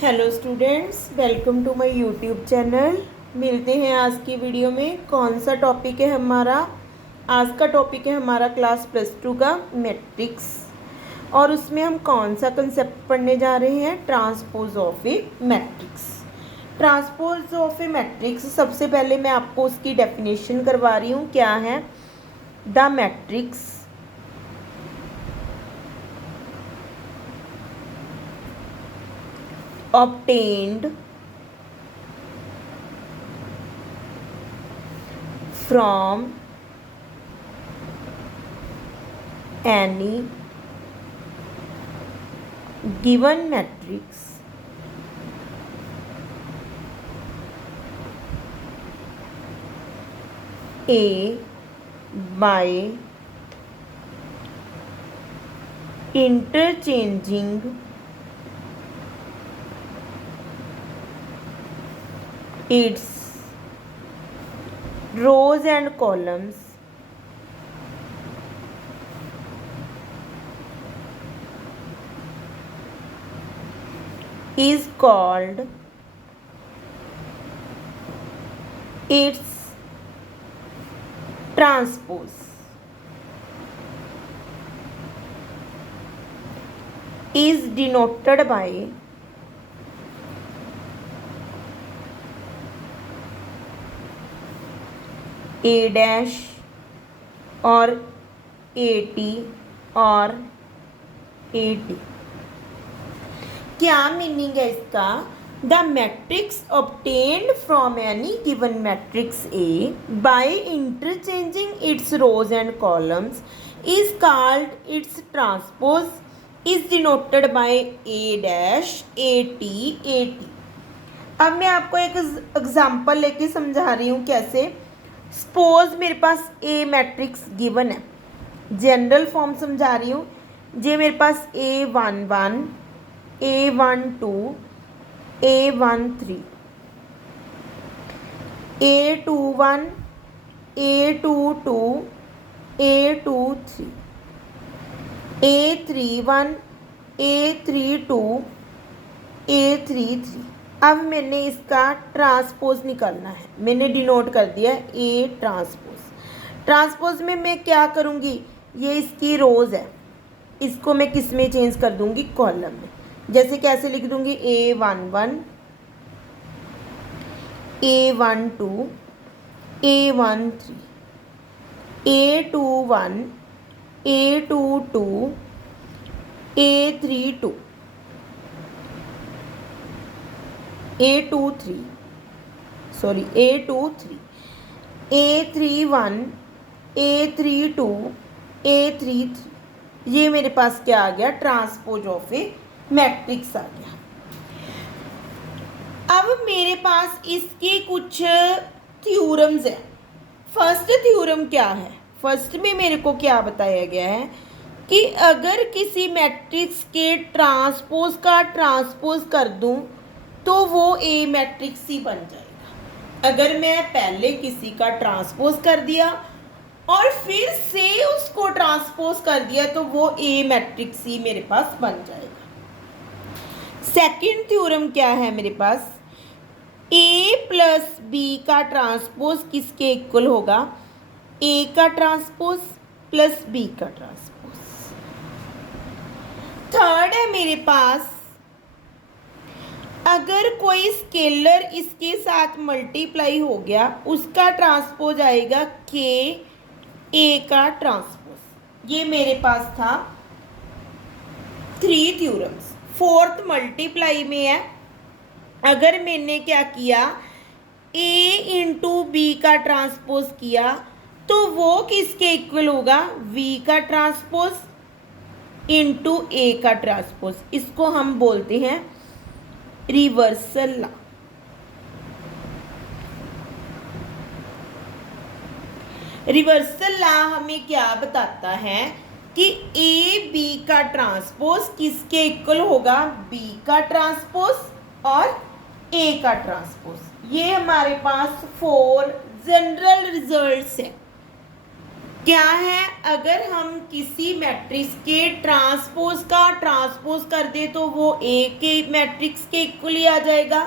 Hello students, welcome to my YouTube channel. मिलते हैं आज की वीडियो में। कौन सा टॉपिक है हमारा? आज का टॉपिक है हमारा क्लास +2 का मैट्रिक्स, और उसमें हम कौन सा कंसेप्ट पढ़ने जा रहे हैं? Transpose of a matrix. Transpose of a matrix, सबसे पहले मैं आपको उसकी डेफिनेशन करवा रही हूँ। क्या है? The matrix obtained from any given matrix A by interchanging its rows and columns is called its transpose. Is denoted by A dash और AT और AT। क्या मीनिंग है इसका? The matrix obtained from any given matrix A by interchanging its rows and columns is called its transpose, is denoted by A dash AT AT। अब मैं आपको एक example लेके समझा रही हूँ कैसे। सपोज मेरे पास ए मैट्रिक्स गिवन है, जनरल फॉर्म समझा रही हूँ। जे मेरे पास A11 A12 A13 A21 A22 A23 A31 A32 A33। अब मैंने इसका ट्रांसपोज निकालना है। मैंने डिनोट कर दिया ए ट्रांसपोज। ट्रांसपोज में मैं क्या करूँगी? ये इसकी रोज़ है, इसको मैं किस में चेंज कर दूँगी? कॉलम में। जैसे कैसे लिख दूँगी? A11 A12 A13 A21 A22 A32 A23 sorry A23 A31 A32 A33। ये मेरे पास क्या आ गया? ट्रांसपोज ऑफ ए मैट्रिक्स आ गया। अब मेरे पास इसके कुछ थ्योरम्स हैं। फर्स्ट थ्योरम क्या है? फर्स्ट में मेरे को क्या बताया गया है कि अगर किसी मैट्रिक्स के ट्रांसपोज का ट्रांसपोज कर दूं तो वो ए मैट्रिक्स ही बन जाएगा। अगर मैं पहले किसी का ट्रांसपोज कर दिया और फिर से उसको ट्रांसपोज कर दिया तो वो ए मैट्रिक्स ही मेरे पास बन जाएगा। सेकंड थ्योरम क्या है मेरे पास? ए प्लस बी का ट्रांसपोज किसके इक्वल होगा? ए का ट्रांसपोज प्लस बी का ट्रांसपोज। थर्ड है मेरे पास, अगर कोई स्केलर इसके साथ मल्टीप्लाई हो गया उसका ट्रांसपोज आएगा के ए का ट्रांसपोज। ये मेरे पास था 3 थ्योरम्स। फोर्थ मल्टीप्लाई में है। अगर मैंने क्या किया? ए इंटू बी का ट्रांसपोज किया तो वो किसके इक्वल होगा? वी का ट्रांसपोज इंटू ए का ट्रांसपोज। इसको हम बोलते हैं रिवर्सल लॉ। रिवर्सल लॉ हमें क्या बताता है कि ए बी का ट्रांसपोज किसके इक्वल होगा? बी का ट्रांसपोज और ए का ट्रांसपोज। ये हमारे पास 4 जनरल रिजल्ट्स है। क्या है, अगर हम किसी मैट्रिक्स के ट्रांसपोज का ट्रांसपोज कर दे तो वो ए के मैट्रिक्स के इक्वल ही आ जाएगा।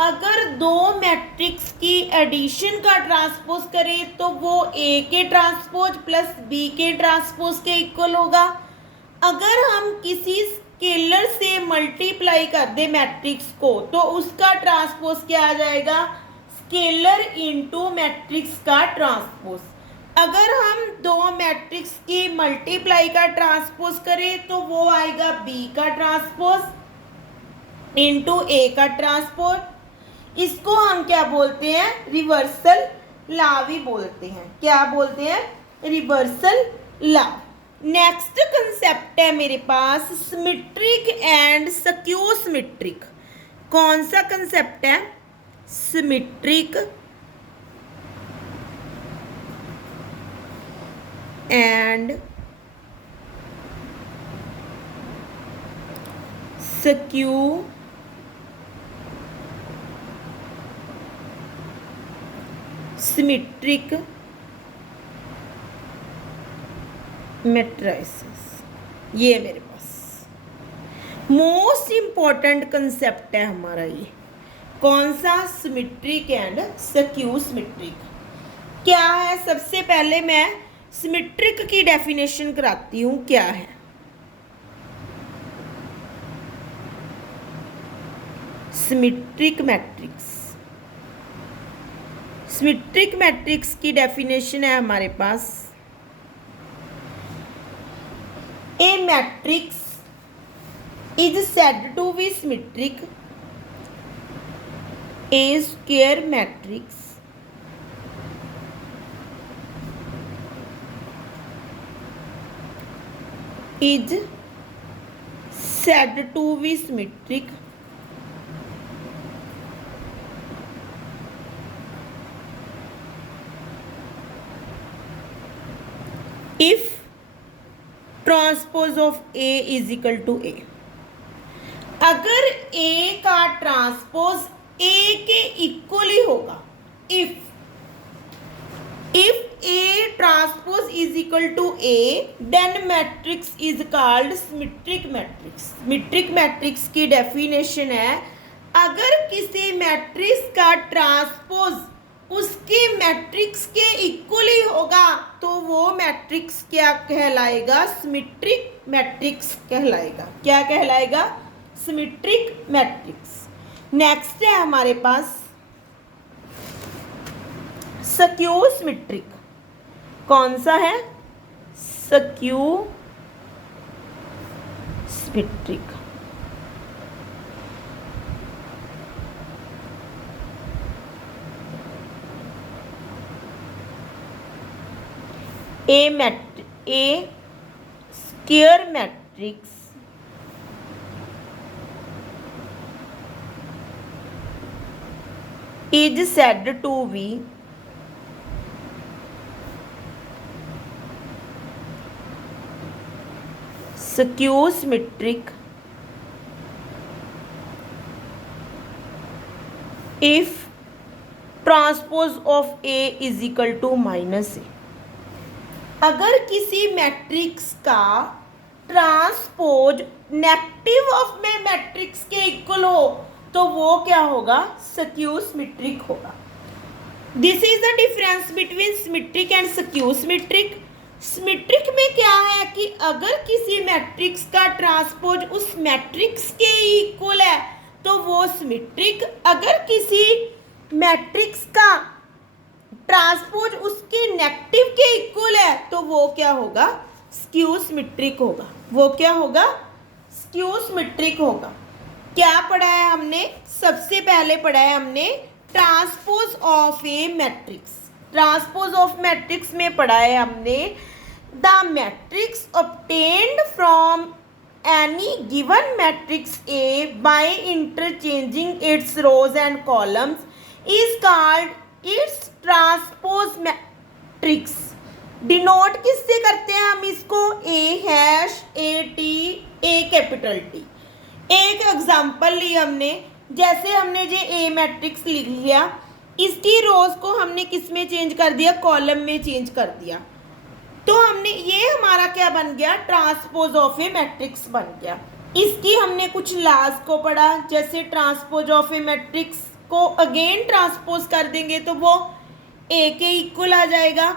अगर दो मैट्रिक्स की एडिशन का ट्रांसपोज करें तो वो ए के ट्रांसपोज प्लस बी के ट्रांसपोज के इक्वल होगा। अगर हम किसी स्केलर से मल्टीप्लाई कर दे मैट्रिक्स को तो उसका ट्रांसपोज क्या आ जाएगा, स्केलर इनटू मैट्रिक्स का ट्रांसपोज। अगर हम दो मैट्रिक्स की मल्टीप्लाई का ट्रांसपोज करें तो वो आएगा बी का ट्रांसपोज इनटू ए का ट्रांसपोज। इसको हम क्या बोलते हैं, रिवर्सल लॉ भी बोलते हैं। क्या बोलते हैं, रिवर्सल लॉ। नेक्स्ट कंसेप्ट है मेरे पास सिमेट्रिक एंड स्क्यू सिमेट्रिक। कौन सा कंसेप्ट है, symmetric and skew symmetric matrices. ये मेरे पास मोस्ट इंपॉर्टेंट कंसेप्ट है हमारा ये। कौन सा, सिमेट्रिक एंड स्क्यू सिमेट्रिक। क्या है, सबसे पहले मैं सिमेट्रिक की डेफिनेशन कराती हूं क्या है। सिमेट्रिक मैट्रिक्स, सिमेट्रिक मैट्रिक्स की डेफिनेशन है हमारे पास, a matrix is said to be symmetric. A square matrix is said to be symmetric if transpose of A is equal to A. अगर ए का ट्रांसपोज ए के equal ही होगा, if A transpose is equal to A then matrix is called symmetric matrix. Symmetric matrix की definition है, अगर किसी matrix का ट्रांसपोज उसके मैट्रिक्स के इक्वल ही होगा तो वो मैट्रिक्स क्या कहलाएगा, सिमेट्रिक मैट्रिक्स कहलाएगा। क्या कहलाएगा, सिमेट्रिक मैट्रिक्स। नेक्स्ट है हमारे पास स्क्यू सिमेट्रिक। कौन सा है, skew symmetric. A square matrix is said to be skew symmetric if transpose of A is equal to minus A। अगर किसी मैट्रिक्स का ट्रांसपोज नेगेटिव ऑफ में मैट्रिक्स के इक्वल हो तो वो क्या होगा, स्क्यू सिमेट्रिक होगा। This is the difference between symmetric and skew symmetric. Symmetric में क्या है कि अगर किसी मैट्रिक्स का ट्रांसपोज उस मैट्रिक्स के इक्वल है तो वो सिमेट्रिक, अगर किसी मैट्रिक्स का ट्रांसपोज उसके नेगेटिव के इक्वल है तो वो क्या होगा, स्क्यू सिमेट्रिक होगा। वो क्या होगा, स्क्यू सिमेट्रिक होगा। क्या पढ़ा है हमने, सबसे पहले पढ़ा है हमने transpose of a matrix. Transpose of matrix में पढ़ा है हमने the matrix obtained from any given matrix A by interchanging its rows and columns is called its transpose matrix. Denote किससे करते हैं हम इसको, A hash A T A capital T. एक एग्जांपल ली हमने, जैसे हमने जो ए मैट्रिक्स लिख लिया, इसकी रोज को हमने किस में चेंज कर दिया, कॉलम में चेंज कर दिया। तो हमने ये हमारा क्या बन गया, ट्रांसपोज ऑफ ए मैट्रिक्स बन गया। इसकी हमने कुछ लॉज को पढ़ा, जैसे ट्रांसपोज ऑफ ए मैट्रिक्स को अगेन ट्रांसपोज कर देंगे तो वो ए के इक्वल आ जाएगा।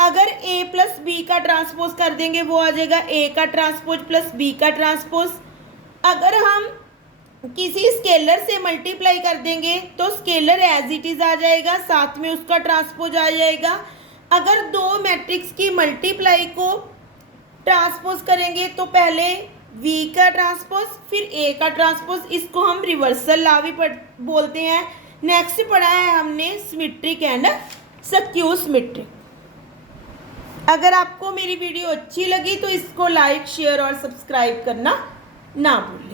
अगर ए प्लस बी का ट्रांसपोज कर देंगे वो आ जाएगा ए का ट्रांसपोज प्लस बी का ट्रांसपोज। अगर हम किसी स्केलर से मल्टीप्लाई कर देंगे तो स्केलर एज इट इज आ जाएगा, साथ में उसका ट्रांसपोज आ जाएगा। अगर दो मैट्रिक्स की मल्टीप्लाई को ट्रांसपोज करेंगे तो पहले वी का ट्रांसपोज फिर ए का ट्रांसपोज, इसको हम रिवर्सल लॉ भी बोलते हैं। नेक्स्ट पढ़ा है हमने सिमेट्रिक एंड स्क्यू सिमेट्रिक। अगर आपको मेरी वीडियो अच्छी लगी तो इसको लाइक शेयर और सब्सक्राइब करना ना भूलें।